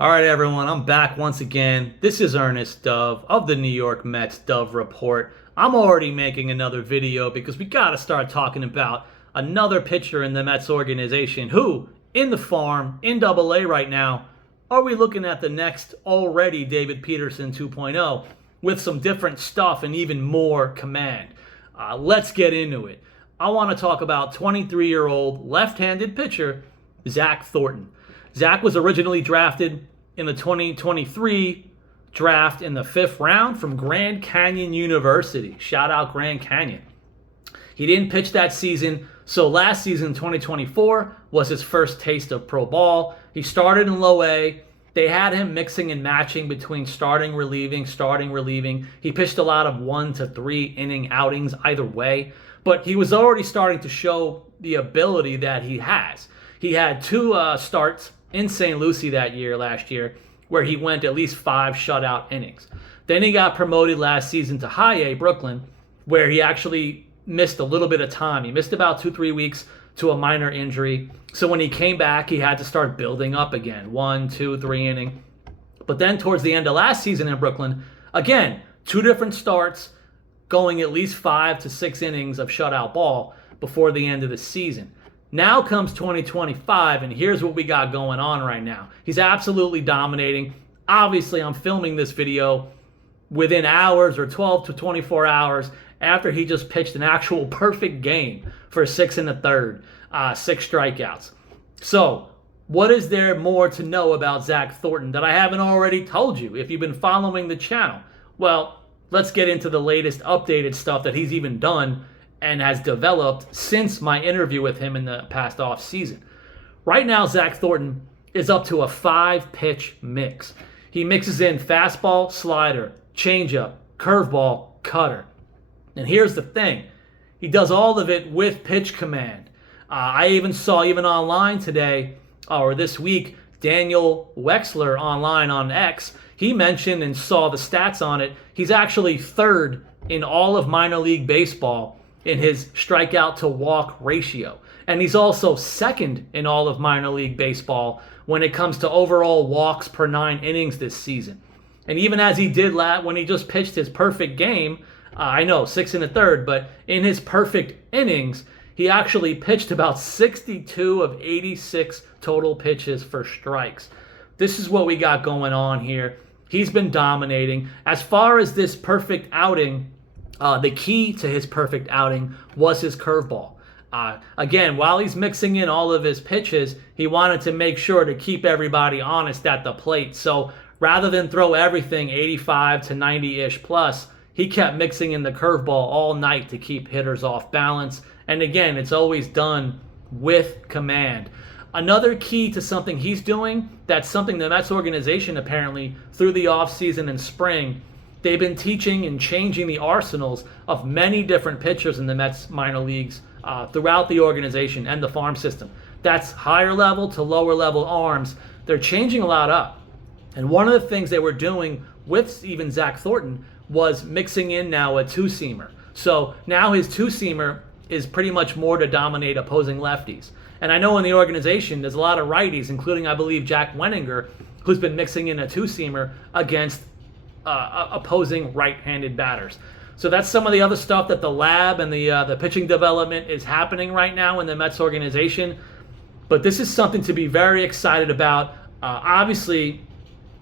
All right, everyone, I'm back once again. This is Ernest Dove of the New York Mets Dove Report. I'm already making another video because we got to start talking about another pitcher in the Mets organization who, in the farm, in Double-A right now, are we looking at the next already David Peterson 2.0 with some different stuff and even more command? Let's get into it. I want to talk about 23-year-old left-handed pitcher Zack Thornton. Zack was originally drafted in the 2023 draft in the 5th round from Grand Canyon University. Shout out Grand Canyon. He didn't pitch that season, so last season, 2024, was his first taste of pro ball. He started in low A. They had him mixing and matching between starting, relieving. He pitched a lot of 1 to 3 inning outings either way, but he was already starting to show the ability that he has. He had 2 starts in St. Lucie last year, where he went at least 5 shutout innings. Then he got promoted last season to High A, Brooklyn, where he actually missed a little bit of time. He missed about 2-3 weeks to a minor injury. So when he came back, he had to start building up again, 1, 2, 3 inning. But then towards the end of last season in Brooklyn, again, 2 different starts, going at least 5 to 6 innings of shutout ball before the end of the season. Now comes 2025, and here's what we got going on right now. He's absolutely dominating. Obviously, I'm filming this video within hours or 12 to 24 hours after he just pitched an actual perfect game for 6 1/3, 6 strikeouts. So, what is there more to know about Zack Thornton that I haven't already told you if you've been following the channel? Well, let's get into the latest updated stuff that he's even done and has developed since my interview with him in the past off season. Right now, Zack Thornton is up to a 5-pitch mix. He mixes in fastball, slider, changeup, curveball, cutter. And here's the thing. He does all of it with pitch command. I even saw, even online today, or this week, Daniel Wexler online on X, he mentioned and saw the stats on it. He's actually 3rd in all of minor league baseball in his strikeout to walk ratio. And he's also 2nd in all of minor league baseball when it comes to overall walks per 9 innings this season. And even as he did when he just pitched his perfect game, I know 6 1/3, but in his perfect innings, he actually pitched about 62 of 86 total pitches for strikes. This is what we got going on here. He's been dominating. As far as this perfect outing, the key to his perfect outing was his curveball. Again, while he's mixing in all of his pitches, he wanted to make sure to keep everybody honest at the plate. So rather than throw everything 85 to 90-ish plus, he kept mixing in the curveball all night to keep hitters off balance. And again, it's always done with command. Another key to something he's doing, that's something the Mets organization apparently through the offseason and spring, they've been teaching and changing the arsenals of many different pitchers in the Mets minor leagues throughout the organization and the farm system. That's higher level to lower level arms. They're changing a lot up. And one of the things they were doing with even Zack Thornton was mixing in now a 2-seamer. So now his 2-seamer is pretty much more to dominate opposing lefties. And I know in the organization there's a lot of righties, including I believe Jack Wenninger, who's been mixing in a 2-seamer against opposing right-handed batters. So that's some of the other stuff that the lab and the pitching development is happening right now in the Mets organization. But this is something to be very excited about. Obviously,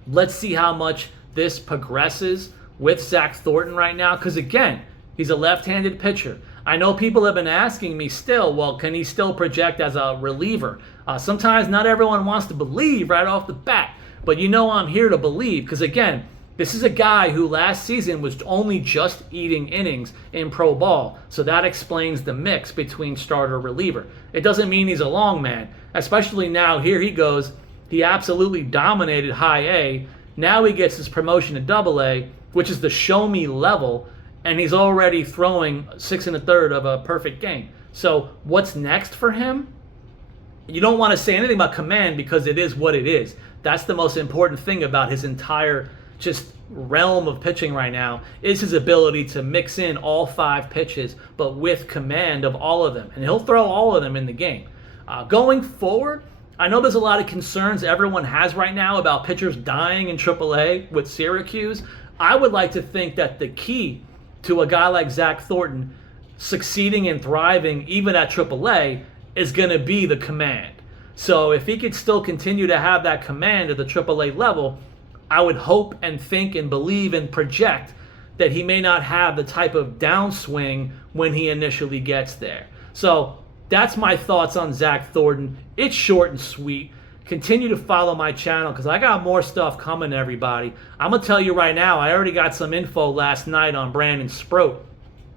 let's see how much this progresses with Zack Thornton right now. Because again, he's a left-handed pitcher. I know people have been asking me still, well, can he still project as a reliever? Sometimes not everyone wants to believe right off the bat. But you know I'm here to believe because again, this is a guy who last season was only just eating innings in pro ball. So that explains the mix between starter reliever. It doesn't mean he's a long man, especially now here he goes. He absolutely dominated High A. Now he gets his promotion to Double-A, which is the show me level, and he's already throwing 6 1/3 of a perfect game. So what's next for him? You don't want to say anything about command because it is what it is. That's the most important thing about his entire just realm of pitching right now is his ability to mix in all 5 pitches, but with command of all of them. And he'll throw all of them in the game. Going forward, I know there's a lot of concerns everyone has right now about pitchers dying in AAA with Syracuse. I would like to think that the key to a guy like Zack Thornton succeeding and thriving even at AAA is going to be the command. So if he could still continue to have that command at the AAA level, I would hope and think and believe and project that he may not have the type of downswing when he initially gets there. So that's my thoughts on Zack Thornton. It's short and sweet. Continue to follow my channel because I got more stuff coming, everybody. I'm going to tell you right now, I already got some info last night on Brandon Sproat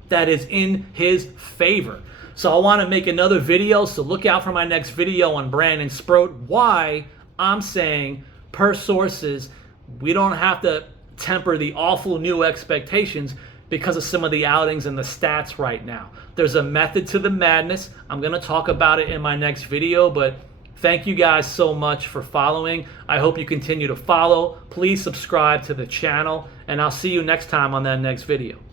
that is in his favor. So I want to make another video, so look out for my next video on Brandon Sproat. Why I'm saying, per sources, we don't have to temper the awful new expectations because of some of the outings and the stats right now. There's a method to the madness. I'm going to talk about it in my next video, but thank you guys so much for following. I hope you continue to follow. Please subscribe to the channel, and I'll see you next time on that next video.